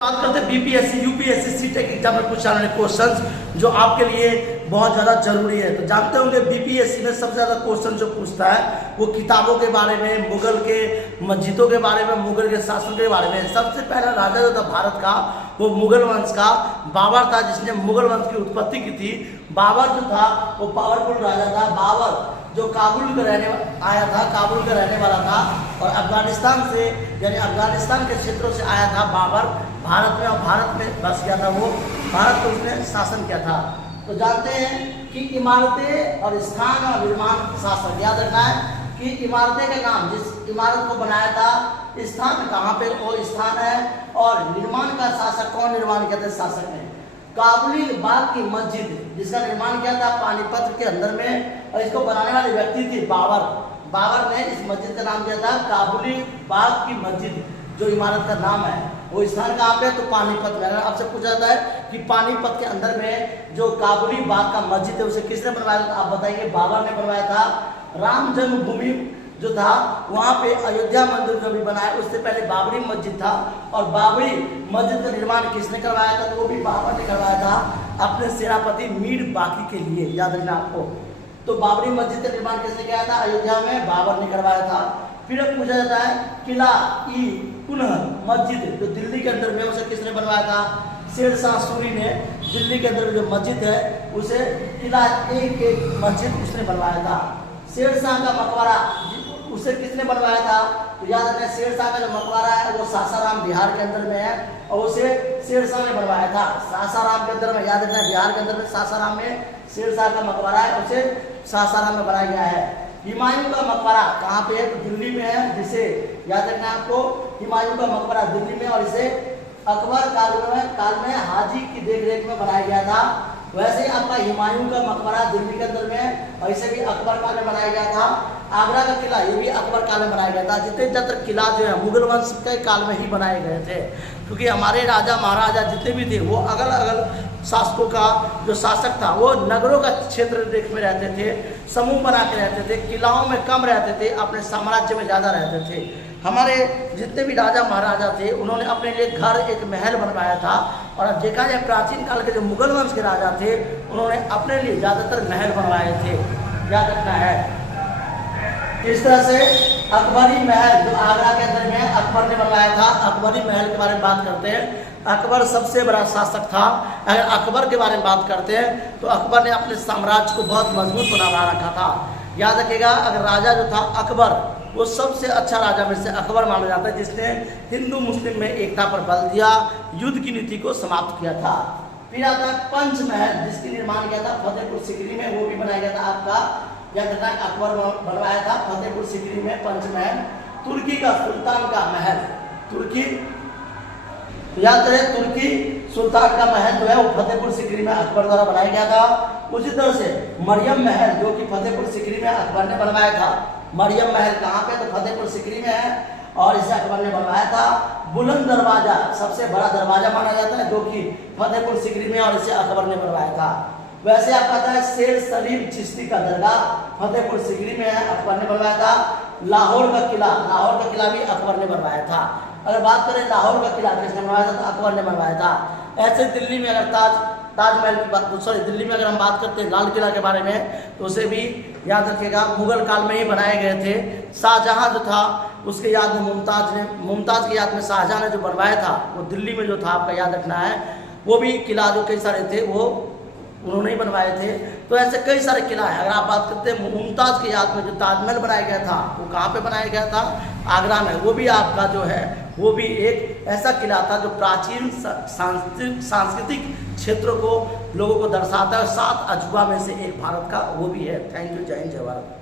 बात करते हैं बीपीएससी यूपीएससी सीटेट एग्जाम में पूछे जाने वाले क्वेश्चंस जो आपके लिए बहुत ज़्यादा जरूरी है। तो जानते होंगे बीपीएससी में सबसे ज़्यादा क्वेश्चन जो पूछता है वो किताबों के बारे में, मुगल के मस्जिदों के बारे में, मुगल के शासन के बारे में। सबसे पहला राजा जो था भारत का वो मुगल वंश का बाबर था, जिसने मुगल वंश की उत्पत्ति की थी। बाबर जो था वो पावरफुल राजा था। बाबर जो काबुल का काबुल का रहने वाला था और अफगानिस्तान से यानी अफगानिस्तान के क्षेत्रों से आया था बाबर भारत में, और भारत में बस गया था। वो भारत को उसने शासन किया था। तो जानते हैं कि इमारतें और स्थान और निर्माण शासक, याद रखना है कि इमारतें का नाम, जिस इमारत को बनाया था, स्थान कहाँ पे वो स्थान है, और निर्माण का शासक कौन निर्माण किया था, शासक ने। काबुली बाग की मस्जिद जिसका निर्माण किया था पानीपत के अंदर में, और इसको बनाने वाले व्यक्ति थे बाबर। बाबर ने इस मस्जिद का नाम दिया था काबुली बाग की मस्जिद। जो इमारत का नाम है वो स्थान कहाँ पे, तो पानीपत में। अगर आपसे पूछा जाता है कि पानीपत के अंदर में जो काबुली बाग का मस्जिद है उसे किसने बनवाया था, आप बताइए। बाबर ने बनवाया था। राम जन्मभूमि जो था वहाँ पे अयोध्या मंदिर जो भी बनाया उससे पहले बाबरी मस्जिद था, और बाबरी मस्जिद का निर्माण किसने करवाया था, तो वो भी बाबर ने करवाया था अपने सेनापति मीर बाकी के लिए, याद रखना आपको। तो बाबरी मस्जिद का निर्माण किसने किया था, अयोध्या में बाबर ने करवाया था। फिर अब पूछा जाता है किला ई पुनः मस्जिद जो दिल्ली के अंदर में उसे किसने बनवाया था, शेरशाह सूरी ने। दिल्ली के अंदर जो मस्जिद है उसे किला ए के मस्जिद उसने बनवाया था। शेरशाह का मकबरा उसे किसने बनवाया था, तो याद रखना शेरशाह का जो मकबरा है वो सासाराम बिहार के अंदर में है, और उसे शेरशाह ने बनवाया था। सासाराम के अंदर में, याद रखना बिहार के अंदर में सासाराम में शेरशाह का मकबरा है, उसे सासाराम में बनाया गया है। हुमायूं का मकबरा कहाँ पे है, तो दिल्ली में है, जिसे याद रखना आपको हुमायूं का मकबरा दिल्ली में, और इसे अकबर काल में हाजी की देखरेख में बनाया गया था। वैसे ही आपका हुमायूं का मकबरा दिल्ली के अंदर में, और इसे भी अकबर काल में बनाया गया था। आगरा का किला ये भी अकबर काल में बनाया गया था। जितने ज़्यादा किला जो है मुगल वंश के काल में ही बनाए गए थे, क्योंकि हमारे राजा महाराजा जितने भी थे वो अलग अलग शासकों का जो शासक था वो नगरों का क्षेत्र रेख में रहते थे, समूह बना के रहते थे, किलाओं में कम रहते थे, अपने साम्राज्य में ज़्यादा रहते थे। हमारे जितने भी राजा महाराजा थे उन्होंने अपने लिए घर, एक महल बनवाया था। और अब देखा जाए प्राचीन काल के जो मुगल वंश के राजा थे उन्होंने अपने लिए ज़्यादातर महल बनवाए थे, याद रखना है। इस तरह से अकबरी महल जो आगरा के अंदर में अकबर ने बनवाया था। अकबरी महल के बारे में बात करते हैं। अकबर सबसे बड़ा शासक था। अगर अकबर के बारे में बात करते हैं तो अकबर ने अपने साम्राज्य को बहुत मजबूत बना रखा था। याद रखिएगा, अगर राजा जो था अकबर वो सबसे अच्छा राजा में से अकबर माना जाता है, जिसने हिंदू मुस्लिम में एकता पर बल दिया, युद्ध की नीति को समाप्त किया था। फिर आता है पंचमहल जिसकी निर्माण किया था फतेहपुर सीकरी में, वो भी बनाया गया था आपका, याद रखना अकबर बनवाया था फतेहपुर सीकरी में पंचमहल। तुर्की का सुल्तान का महल, तुर्की याद करें, तुर्की सुल्तान का महल जो है वो फतेहपुर सीकरी में अकबर द्वारा बनाया गया था। उसी तरह से मरियम महल जो कि फतेहपुर सीकरी में अकबर ने बनवाया था। मरियम महल कहाँ पे, तो फतेहपुर सीकरी में है, और इसे अकबर ने बनवाया था। बुलंद दरवाजा सबसे बड़ा दरवाजा माना जाता है जो कि फतेहपुर सीकरी में, और इसे अकबर ने बनवाया था। वैसे आप पता है शेर सलीम चिश्ती का दरगाह फतेहपुर सीकरी में है, अकबर ने बनवाया था। लाहौर का किला भी अकबर ने बनवाया था। अगर बात करें लाहौर का किला किसने बनवाया था, तो अकबर ने बनवाया था। ऐसे दिल्ली में अगर ताजमहल की बात, सॉरी दिल्ली में अगर हम बात करते हैं लाल किला के बारे में, तो उसे भी याद रखिएगा मुगल काल में ही बनाए गए थे। शाहजहां जो था उसके याद में मुमताज़ की याद में शाहजहां ने जो बनवाया था वो दिल्ली में जो था, आपका याद रखना है, वो भी किला जो कई सारे थे वो उन्होंने ही बनवाए थे। तो ऐसे कई सारे किला हैं। अगर आप बात करते हैं मुमताज़ की याद में जो ताजमहल बनाया गया था वो कहाँ पे बनाया गया था, आगरा में। वो भी आपका जो है वो भी एक ऐसा किला था जो प्राचीन सांस्कृतिक क्षेत्रों को लोगों को दर्शाता है, और 7 अजूबा में से एक भारत का वो भी है। थैंक यू, जय हिंद, जय भारत।